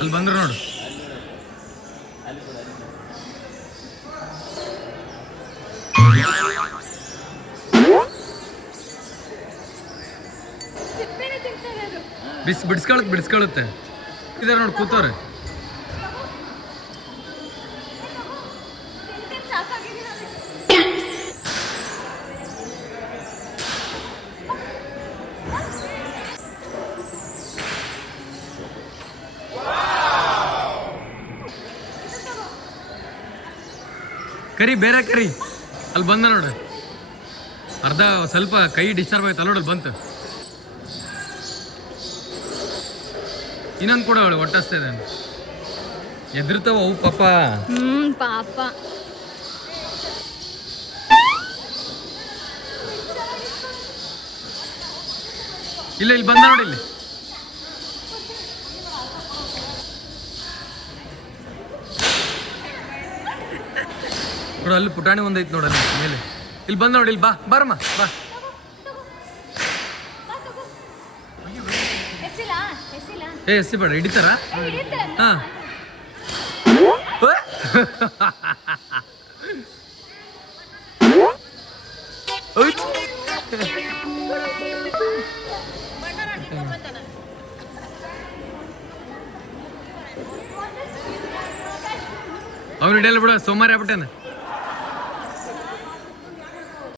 ಅಲ್ಲಿ ಬಂದ್ರು ನೋಡು. ಬಿಡಿಸ್ಕೊಳುತ್ತೆ ಇದಾರೆ ನೋಡಿ ಕೂತವ್ರೆ. ಕರಿ ಬೇರೆ ಕರಿ ಅಲ್ಲಿ ಬಂದ ನೋಡ್ರಿ. ಅರ್ಧ ಸ್ವಲ್ಪ ಕೈ ಡಿಸ್ಟರ್ಬ್ ಆಯ್ತು ಅಲ್ಲೋಡಲ್ಲಿ ಬಂತು. ಇನ್ನೊಂದು ಕೂಡ ಅವಳು ಒಟ್ಟಿಸ್ತಾ ಇದೆ. ಎದುರ್ತಾವ ಅವು ಪಾಪ. ಪಾಪ ಇಲ್ಲ ಇಲ್ಲಿ ಬಂದ ನೋಡಿ. ಇಲ್ಲಿ ನೋಡು ಅಲ್ಲಿ ಪುಟಾಣಿ ಒಂದೈತೆ ನೋಡಲ್ಲ ಮೇಲೆ. ಇಲ್ಲಿ ಬಂದ ನೋಡಿ. ಇಲ್ಲಿ ಬಾರಮ್ಮ ಬಾ. ಎಸಿ ಬೇಡ ಹಿಡಿತಾರ. ಹಾ ಅವ್ನು ಹಿಡಿಯಲ್ಲ ಬಿಡು, ಸೋಮಾರಿ ಆಗ್ಬಿಟ್ಟೇನ.